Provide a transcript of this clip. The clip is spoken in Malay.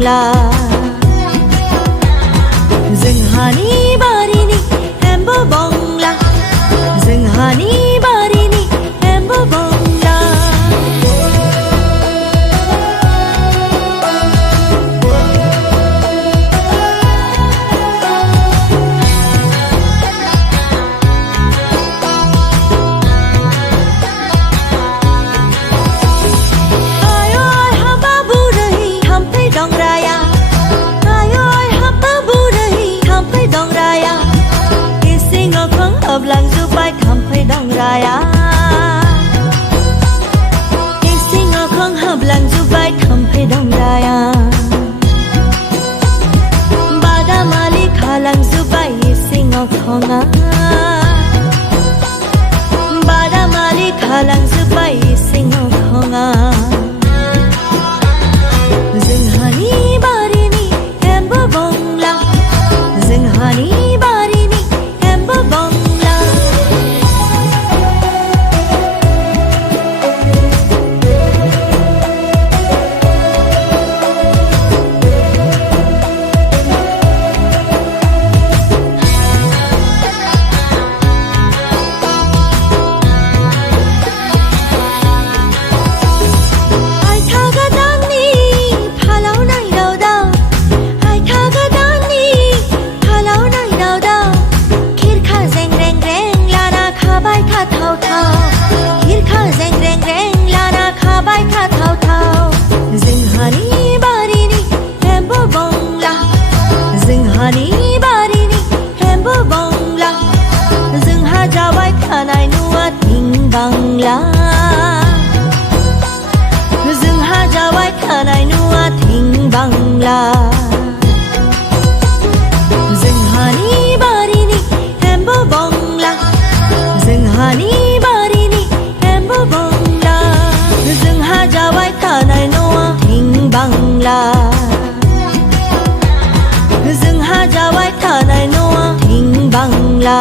बांला जोंहानि बारिनि एम्बु बंला जोंहानि बारिनि एम्बु बंला lang zubai thampai dong raya ising khong hab lang zubai thampai dong raya bada mali khalang zubai ising khonga bada mali khalang zubai ising khonga जोंहानि बारिनि एम्बु बंला जोंहानि बारिनि एम्बु बंला जोंहानि बारिनि एम्बु बंला जोंहा जाबाय थानाय न'आ थिं बांला जोंहा जाबाय थानाय न'आ थिं बांला जोंहानि बारिनि एम्बु बंला जोंहानि बारिनि एम्बु बंला जोंहा जाबाय थानाय न'आ थिं बांला जोंहा जाबाय थानाय न'आ थिं बांला